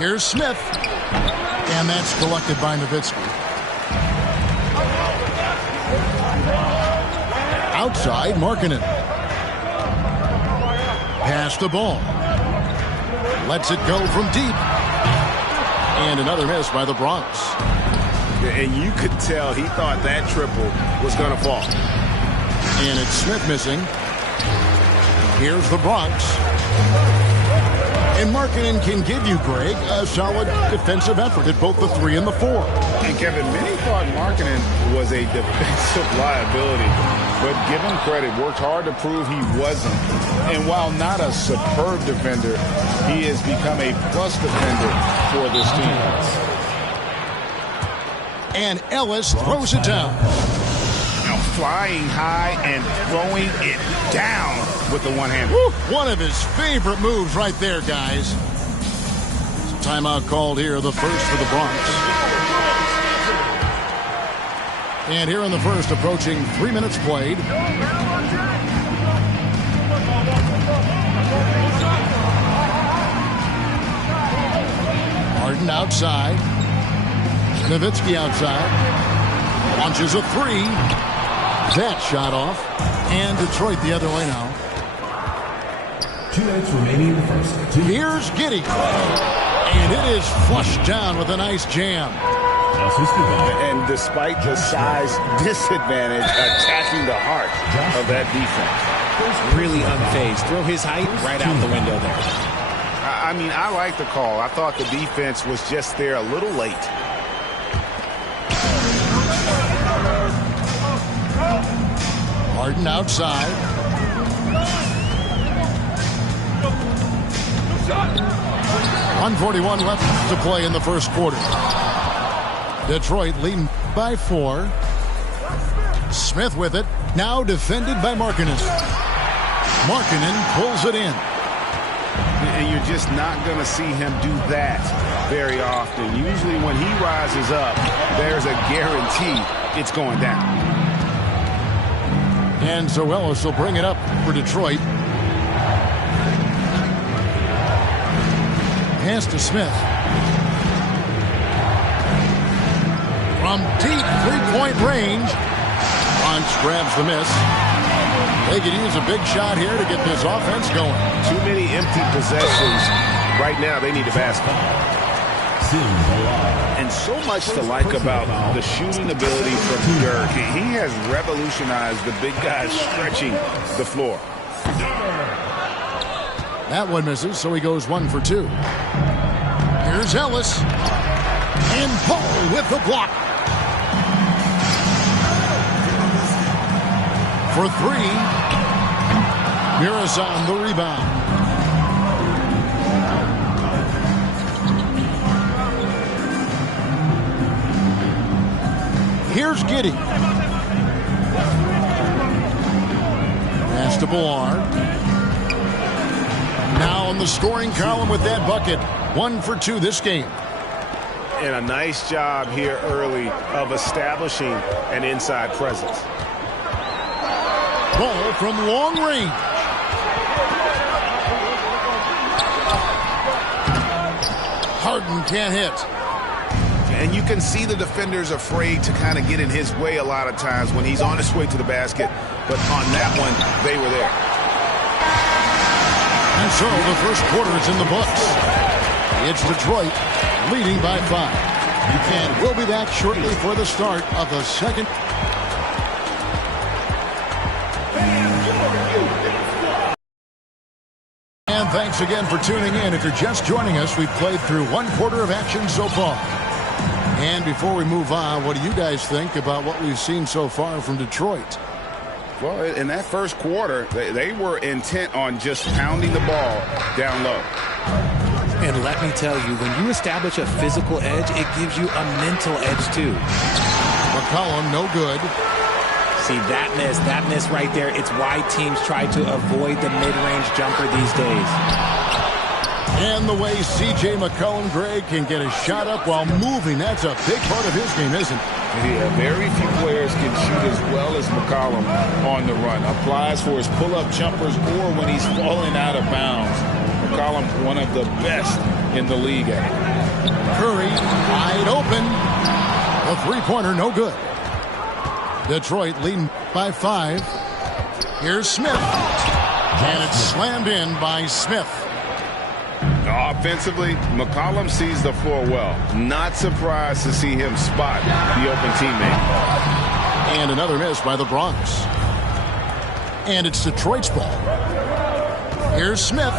Here's Smith. And that's collected by Nowitzki. Outside, Markkanen. Pass the ball. Lets it go from deep. And another miss by the Bronx. And you could tell he thought that triple was going to fall. And it's Smith missing. Here's the Bronx. And Markkanen can give you, Greg, a solid defensive effort at both the 3 and the 4. And Kevin, many thought Markkanen was a defensive liability, but give him credit, worked hard to prove he wasn't. And while not a superb defender, he has become a plus defender for this team. And Ellis throws it down. Now flying high and throwing it down with the one-hander. One of his favorite moves right there, guys. Timeout called here, the first for the Bronx. And here in the first, approaching 3 minutes played. Harden outside. Nowitzki outside. Launches a 3. That shot off. And Detroit the other way now. 2 minutes remaining in the first. Here's Giddey. And it is flushed down with a nice jam. And despite the size disadvantage, attacking the heart of that defense. Really unfazed. Throw his height right out the window there. I mean, I like the call. I thought the defense was just there a little late. Harden outside. 1:41 left to play in the first quarter. Detroit leading by 4. Smith with it. Now defended by Markkanen. Markkanen pulls it in. And you're just not going to see him do that very often. Usually when he rises up, there's a guarantee it's going down. And so Ellis will bring it up for Detroit. Pass to Smith. From deep three-point range. Bunch grabs the miss. They could use a big shot here to get this offense going. Too many empty possessions. Right now, they need a basket. And so much to like about the shooting ability from Dirk. He has revolutionized the big guys stretching the floor. That one misses, so he goes 1 for 2. Here's Ellis. And Paul with the block. For 3. Mirazan the rebound. Here's Giddey. Pass to Ballard. Now on the scoring column with that bucket. 1 for 2 this game. And a nice job here early of establishing an inside presence. Ball from long range. Harden can't hit. And you can see the defenders afraid to kind of get in his way a lot of times when he's on his way to the basket. But on that one, they were there. And so the first quarter is in the books. It's Detroit leading by 5. And we'll be back shortly for the start of the second. And thanks again for tuning in. If you're just joining us, we've played through 1 quarter of action so far. And before we move on, what do you guys think about what we've seen so far from Detroit? Well, in that first quarter, they were intent on just pounding the ball down low. And let me tell you, when you establish a physical edge, it gives you a mental edge too. McCollum, no good. See, that miss right there, it's why teams try to avoid the mid-range jumper these days. And the way C.J. McCollum, Greg, can get a shot up while moving, that's a big part of his game, isn't it? Yeah, very few players can shoot as well as McCollum on the run. Applies for his pull-up jumpers or when he's falling out of bounds. McCollum, one of the best in the league at it. Curry wide open. The three-pointer no good. Detroit leading by 5. Here's Smith. And it's slammed in by Smith. Offensively, McCollum sees the floor well. Not surprised to see him spot the open teammate. And another miss by the Bronx. And it's Detroit's ball. Here's Smith.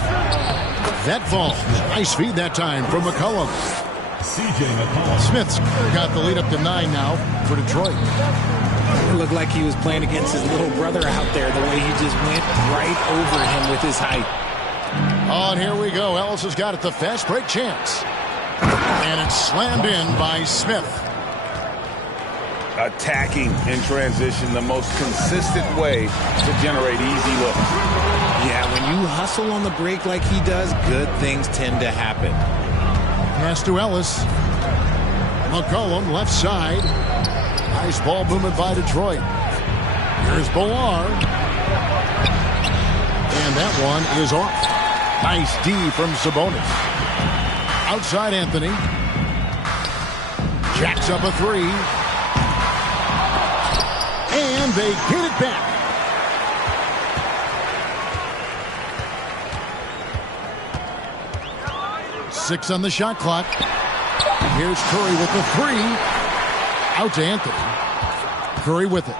That falls. Nice feed that time from McCollum. C.J. McCollum. Smith's got the lead up to 9 now for Detroit. It looked like he was playing against his little brother out there, the way he just went right over him with his height. Oh, and here we go. Ellis has got it. The fast break chance. And it's slammed in by Smith. Attacking in transition, the most consistent way to generate easy looks. Yeah, when you hustle on the break like he does, good things tend to happen. Pass to Ellis. McCollum left side. Nice ball movement by Detroit. Here's Bolar. And that one is off. Nice D from Sabonis. Outside Anthony. Jacks up a 3. And they get it back. Six on the shot clock. Here's Curry with the 3. Out to Anthony. Curry with it.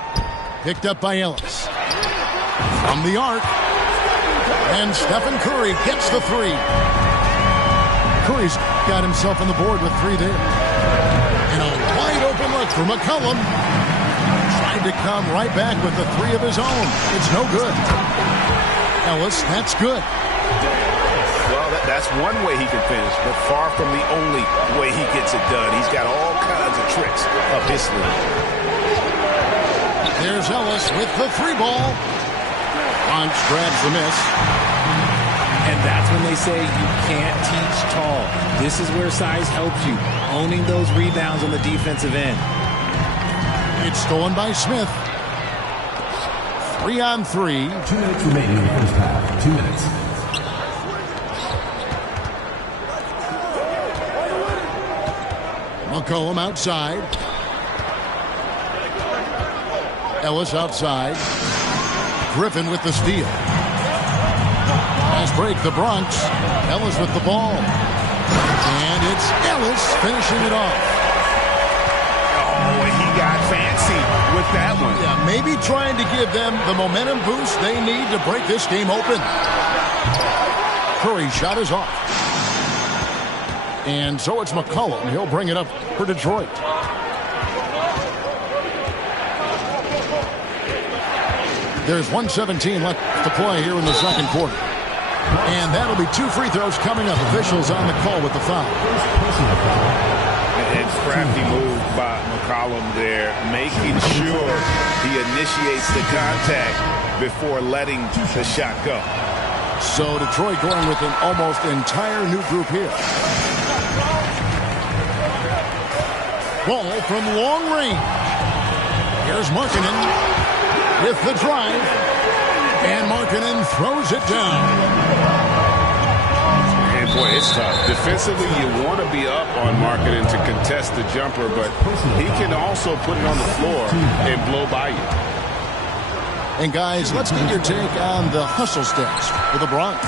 Picked up by Ellis. From the arc. And Stephen Curry gets the 3. Curry's got himself on the board with 3 there. And a wide open look for McCollum. Trying to come right back with the 3 of his own. It's no good. Ellis, that's good. Well, that's one way he can finish, but far from the only way he gets it done. He's got all kinds of tricks up his sleeve. There's Ellis with the 3 ball. Bunch grabs the miss. And that's when they say you can't teach tall. This is where size helps you, owning those rebounds on the defensive end. It's stolen by Smith. 3 on 3. 2 minutes remaining in the first half. 2 minutes. McCollum outside. Ellis outside. Griffin with the steal. Nice break, the Bronx. Ellis with the ball. And it's Ellis finishing it off. Oh, he got fancy with that one. Yeah, maybe trying to give them the momentum boost they need to break this game open. Curry's shot is off. And so it's McCollum. He'll bring it up for Detroit. There's 1:17 left to play here in the second quarter. And that'll be 2 free throws coming up. Officials on the call with the foul. And scrappy move by McCollum there, making sure he initiates the contact before letting the shot go. So Detroit going with an almost entire new group here. Ball from long range. Here's Markkanen with the drive. And Markkanen throws it down. And boy, it's tough. Defensively, you want to be up on Markkanen to contest the jumper, but he can also put it on the floor and blow by you. And guys, let's get your take on the hustle stats for the Bronx.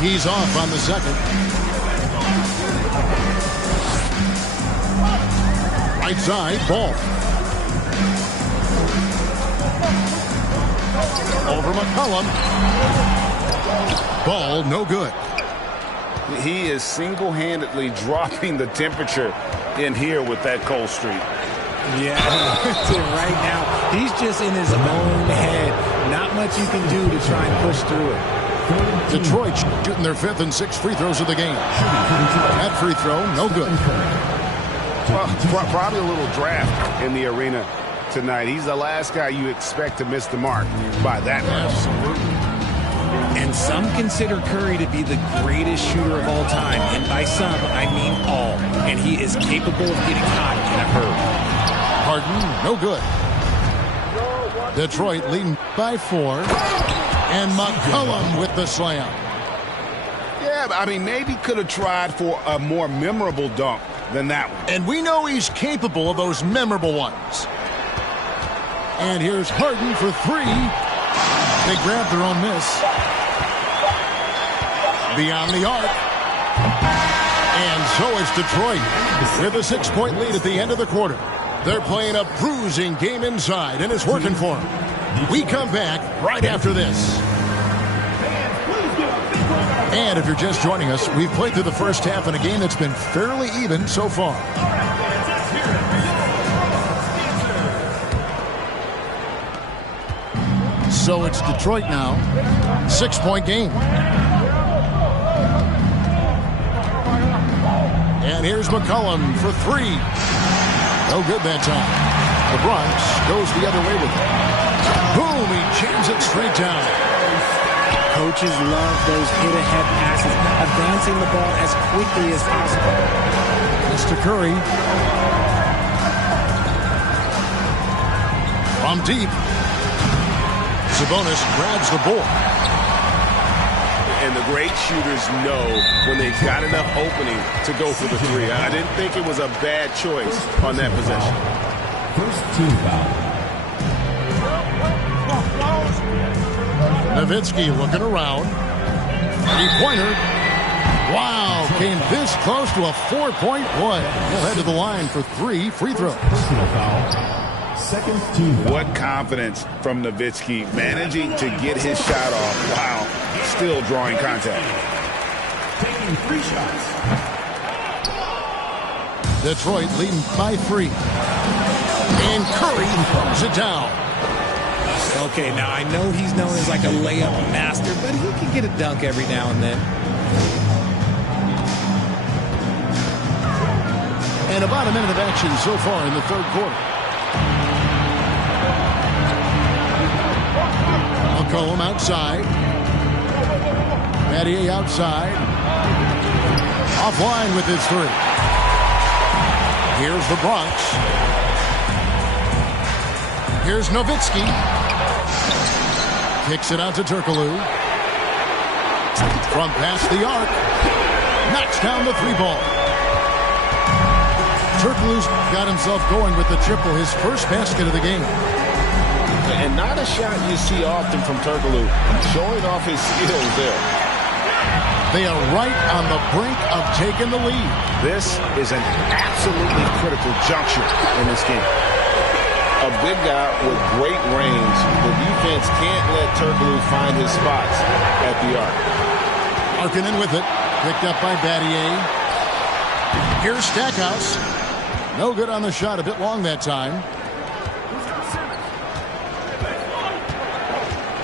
He's off on the second. Right side, ball. Over McCollum. Ball, no good. He is single-handedly dropping the temperature in here with that cold streak. Yeah, right now, he's just in his own head. Not much you can do to try and push through it. Detroit shooting their 5th and 6th free throws of the game. That free throw, no good. Well, probably a little draft in the arena tonight. He's the last guy you expect to miss the mark by that much. And some consider Curry to be the greatest shooter of all time. And by some, I mean all. And he is capable of getting hot in a hurry. Harden, no good. Detroit leading by 4. And McCollum with the slam. Yeah, I mean, maybe could have tried for a more memorable dunk than that one. And we know he's capable of those memorable ones. And here's Harden for three. They grab their own miss. Beyond the arc. And so it's Detroit with a 6-point lead at the end of the quarter. They're playing a bruising game inside, and it's working for them. We come back right after this. And if you're just joining us, we've played through the first half in a game that's been fairly even so far. So it's Detroit now. 6-point game. And here's McCollum for three. No good that time. The Bronx goes the other way with it. Boom, he jams it straight down. Coaches love those hit-ahead passes, advancing the ball as quickly as possible. Mr. Curry. From deep. Sabonis grabs the ball. And the great shooters know when they've got enough opening to go for the three. I didn't think it was a bad choice on that possession. First team foul. Nowitzki looking around. Three-pointer. Wow, came this close to a 4-point play. He'll head to the line for 3 free throws. Personal foul. Second team foul. What confidence from Nowitzki, managing to get his shot off while still drawing contact. Taking 3 shots. Detroit leading by 3. And Curry throws it down. Okay, now I know he's known as like a layup master, but he can get a dunk every now and then. And about a minute of action so far in the third quarter. McCollum outside. Battier outside. Offline with his three. Here's the Bronx. Here's Nowitzki. Kicks it out to Turkoglu. From past the arc. Knocks down the 3-ball. Turkoglu's got himself going with the triple, his first basket of the game. And not a shot you see often from Turkoglu, showing off his skills there. They are right on the brink of taking the lead. This is an absolutely critical juncture in this game. A big guy with great range. The defense can't let Turkoglu find his spots at the arc. Markkanen with it. Picked up by Battier. Here's Stackhouse. No good on the shot. A bit long that time.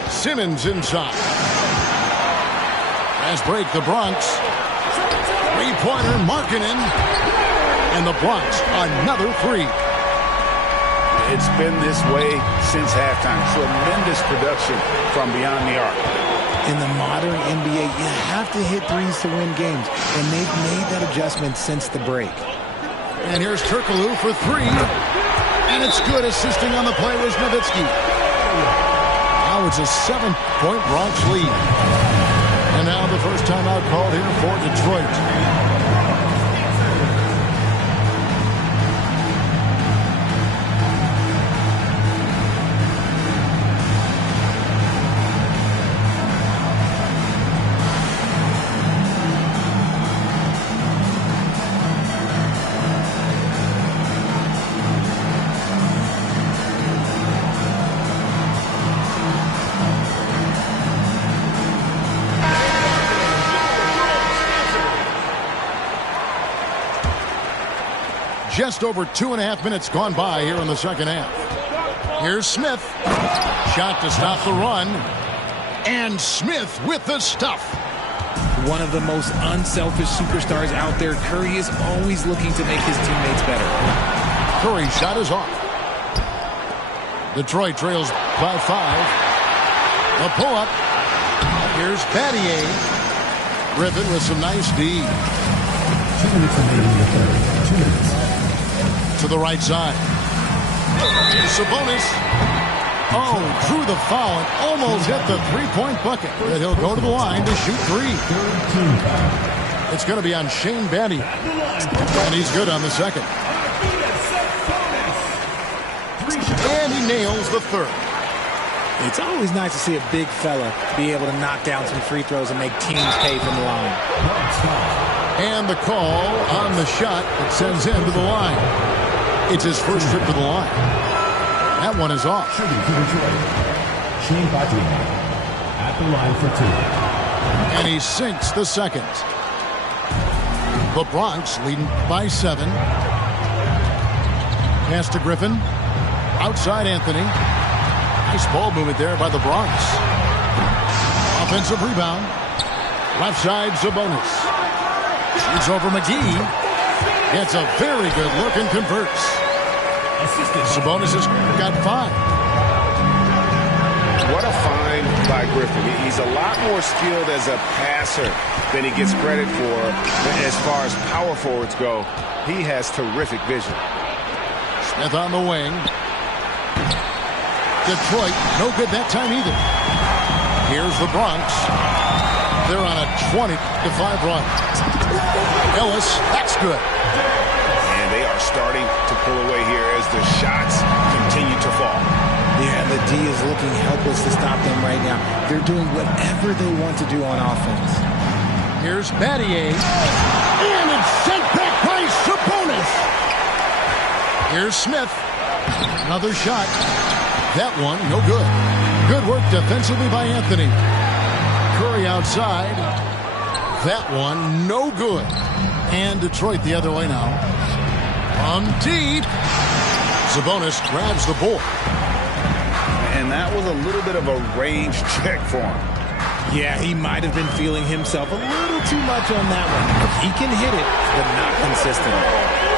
Simmons inside. Fast break, the Bronx. Three-pointer, Markkanen. And the Bronx, another 3. It's been this way since halftime. Tremendous production from beyond the arc. In the modern NBA, you have to hit threes to win games, and they've made that adjustment since the break. And here's Turkoglu for 3. And it's good. Assisting on the play was Nowitzki. Now it's a 7-point Bronx lead. And now the first timeout called here for Detroit. Just over 2.5 minutes gone by here in the second half. Here's Smith. Shot to stop the run. And Smith with the stuff. One of the most unselfish superstars out there, Curry is always looking to make his teammates better. Curry's shot is off. Detroit trails by 5. The pull-up. Here's Battier. Griffin with some nice D. 2 minutes remaining in the third. 2 minutes. To the right side. Sabonis. Oh, drew the foul and almost hit the three-point bucket. But he'll go to the line to shoot three. It's going to be on Shane Battier. And he's good on the second. And he nails the third. It's always nice to see a big fella be able to knock down some free throws and make teams pay from the line. And the call on the shot that sends him to the line. It's his first trip to the line. That one is off. Shooting for Detroit, Shane Battier at the line for two. And he sinks the second. The Bronx leading by 7. Pass to Griffin. Outside Anthony. Nice ball movement there by the Bronx. Offensive rebound. Left side Sabonis. Shoots over McGee. Gets a very good look and converts. Sabonis has got 5. What a find by Griffin. He's a lot more skilled as a passer than he gets credit for. As far as power forwards go, he has terrific vision. Smith on the wing. Detroit, no good that time either. Here's the Bronx. They're on a 20-5 run. Ellis, that's good. And they are starting to pull away here as the shots continue to fall. Yeah, the D is looking helpless to stop them right now. They're doing whatever they want to do on offense. Here's Battier. And it's sent back by Sabonis. Here's Smith. Another shot. That one, no good. Good work defensively by Anthony. Curry outside. That one, no good. And Detroit the other way now. From deep. Sabonis grabs the board. And that was a little bit of a range check for him. Yeah, he might have been feeling himself a little too much on that one. He can hit it, but not consistently.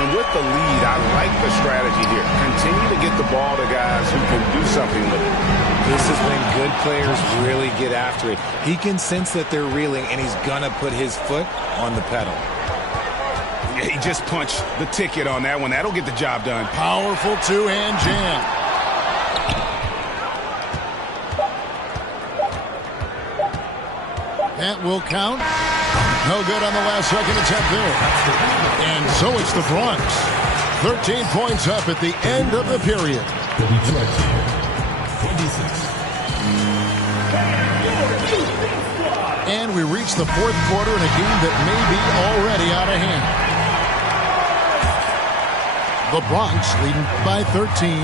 And with the lead, I like the strategy here. Continue to get the ball to guys who can do something with it. This is when good players really get after it. He can sense that they're reeling, and he's going to put his foot on the pedal. Yeah, he just punched the ticket on that one. That'll get the job done. Powerful two-hand jam. That will count. No good on the last second attempt there. And so it's the Bronx. 13 points up at the end of the period. The Detroit team, 26. And we reach the fourth quarter in a game that may be already out of hand. The Bronx leading by 13.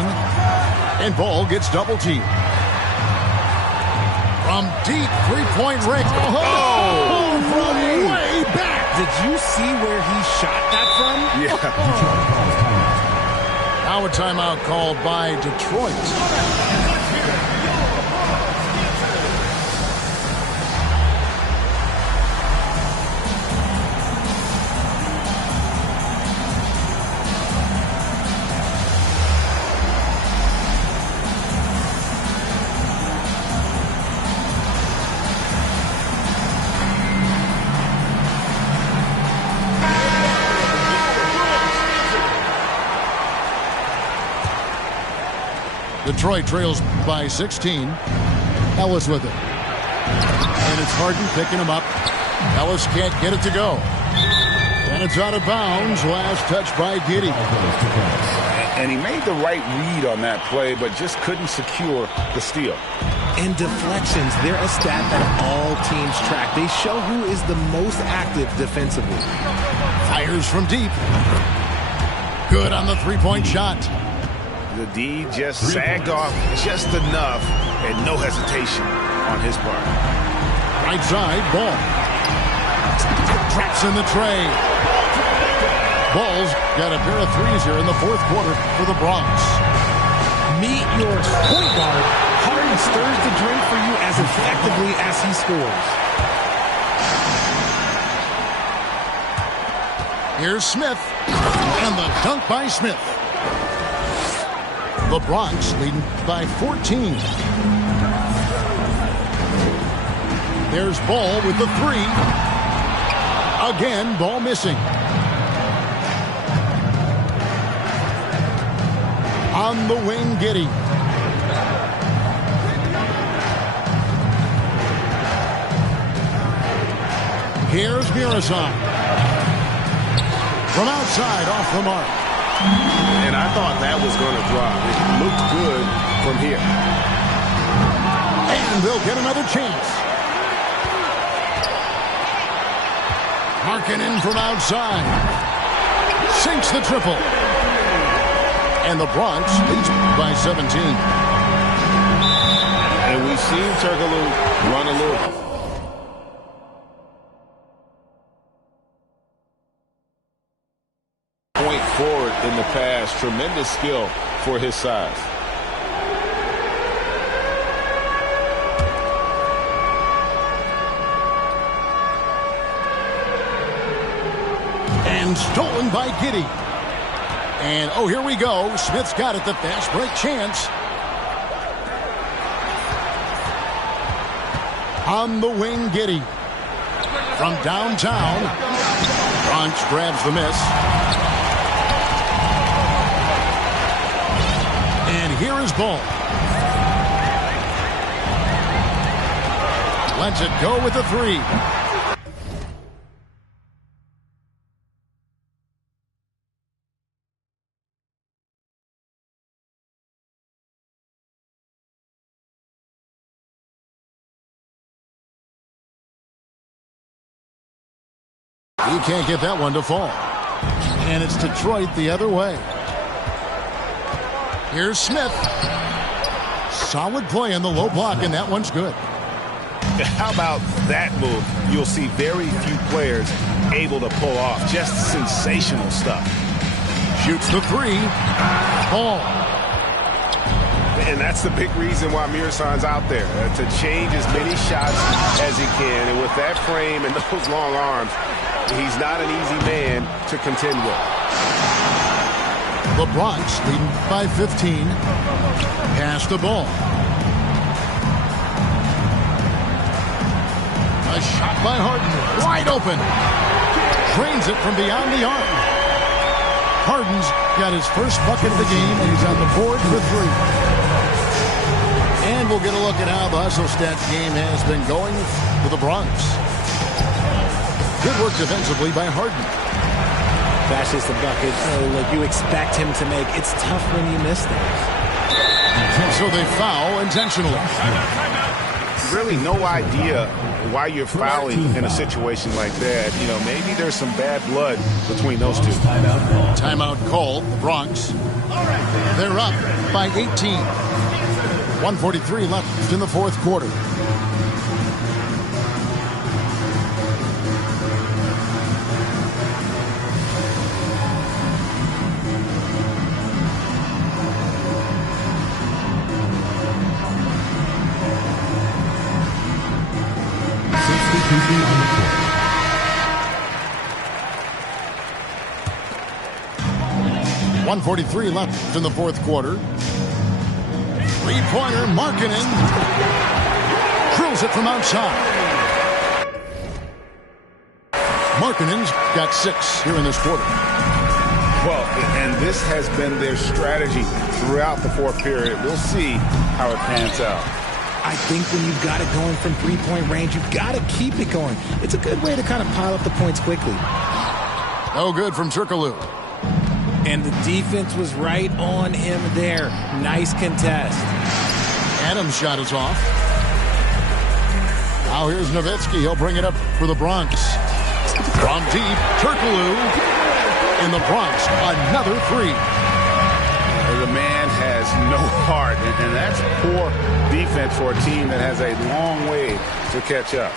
And Ball gets double teamed. From deep three-point range. Oh, from way back. Did you see where he shot that from? Yeah. Now a timeout called by Detroit. Detroit trails by 16. Ellis with it. And it's Harden picking him up. Ellis can't get it to go. And it's out of bounds. Last touch by Giddey. And he made the right read on that play, but just couldn't secure the steal. And deflections, they're a stat that all teams track. They show who is the most active defensively. Fires from deep. Good on the three-point shot. The D just sagged off just enough and no hesitation on his part. Right side, Ball. Traps in the tray. Ball's got a pair of threes here in the fourth quarter for the Bronx. Meet your point guard. Harden stirs the drink for you as effectively as he scores. Here's Smith. And the dunk by Smith. The Bronx leading by 14. There's Ball with the three. Again, Ball missing. On the wing, Giddey. Here's Murasov. From outside, off the mark. And I thought that was going to drop. It looked good from here. And they'll get another chance. Markkanen from outside. Sinks the triple. And the Bronx leads by 17. And we've seen Turkoglu run a little. Point forward in the pass. Tremendous skill for his size. And stolen by Giddey. And, oh, here we go. Smith's got it. The fast break chance. On the wing, Giddey. From downtown. Bronx grabs the miss. And here is Ball. Lets it go with the three. He can't get that one to fall. And it's Detroit the other way. Here's Smith. Solid play in the low block, and that one's good. How about that move? You'll see very few players able to pull off. Just sensational stuff. Shoots the three. Ball. And that's the big reason why Murasov's out there, to change as many shots as he can. And with that frame and those long arms, he's not an easy man to contend with. The Bronx leading by 15. Pass the ball. A shot by Harden. Wide open. Drains it from beyond the arc. Harden's got his first bucket of the game, and he's on the board for three. And we'll get a look at how the Hustle Stats game has been going for the Bronx. Good work defensively by Harden. Bashes the bucket like you expect him to make. It's tough when you miss those. So they foul intentionally. Really no idea why you're fouling in a situation like that. You know, maybe there's some bad blood between those two. Timeout called. The Bronx. They're up by 18. 1:43 left in the fourth quarter. .143 left in the fourth quarter. Three-pointer, Markkanen. Drills it from outside. Markkanen's got 6 here in this quarter. Well, and this has been their strategy throughout the fourth period. We'll see how it pans out. I think when you've got it going from three-point range, you've got to keep it going. It's a good way to kind of pile up the points quickly. No good from Turkoglu. And the defense was right on him there. Nice contest. Adams' shot is off. Now here's Nowitzki. He'll bring it up for the Bronx. From deep, Turkoglu. In the Bronx, another three. The man has no heart, and that's poor defense for a team that has a long way to catch up.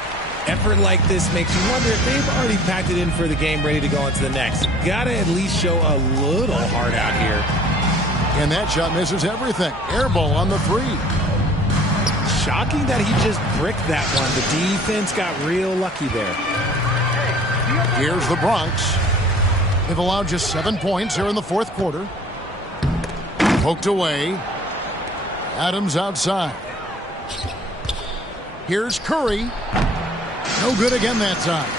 Effort like this makes you wonder if they've already packed it in for the game, ready to go into the next. Gotta at least show a little heart out here. And that shot misses everything. Air ball on the three. Shocking that he just bricked that one. The defense got real lucky there. Here's the Bronx. They've allowed just 7 points here in the fourth quarter. Poked away. Adams outside. Here's Curry. No good again that time.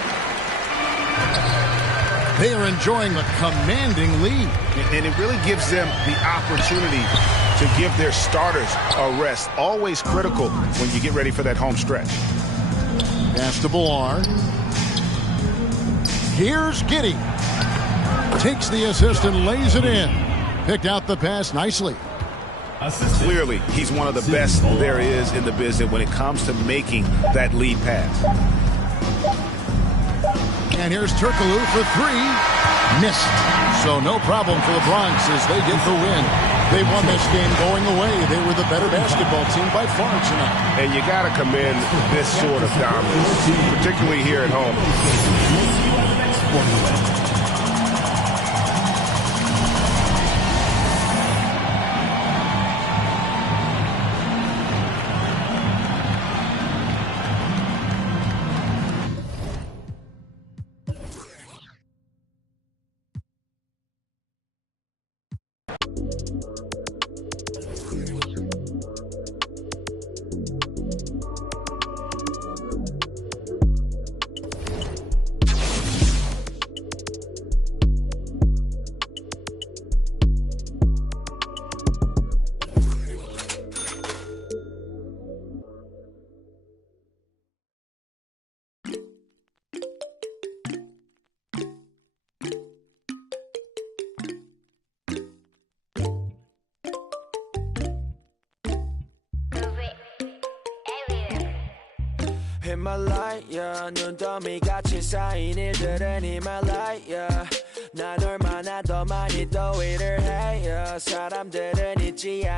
They are enjoying a commanding lead. And it really gives them the opportunity to give their starters a rest. Always critical when you get ready for that home stretch. Pass to Ballard. Here's Giddey. Takes the assist and lays it in. Picked out the pass nicely. Clearly, he's one of the best there is in the business when it comes to making that lead pass. And here's Turkoglu for three. Missed. So no problem for the Bronx as they get the win. They won this game going away. They were the better basketball team by far tonight. And you got to commend this sort of dominance, particularly here at home. Himalaya 눈더미 같이 쌓인 일들은 Himalaya 난 얼마나 더 많이 더 일을 해요 사람들은 잊지 않아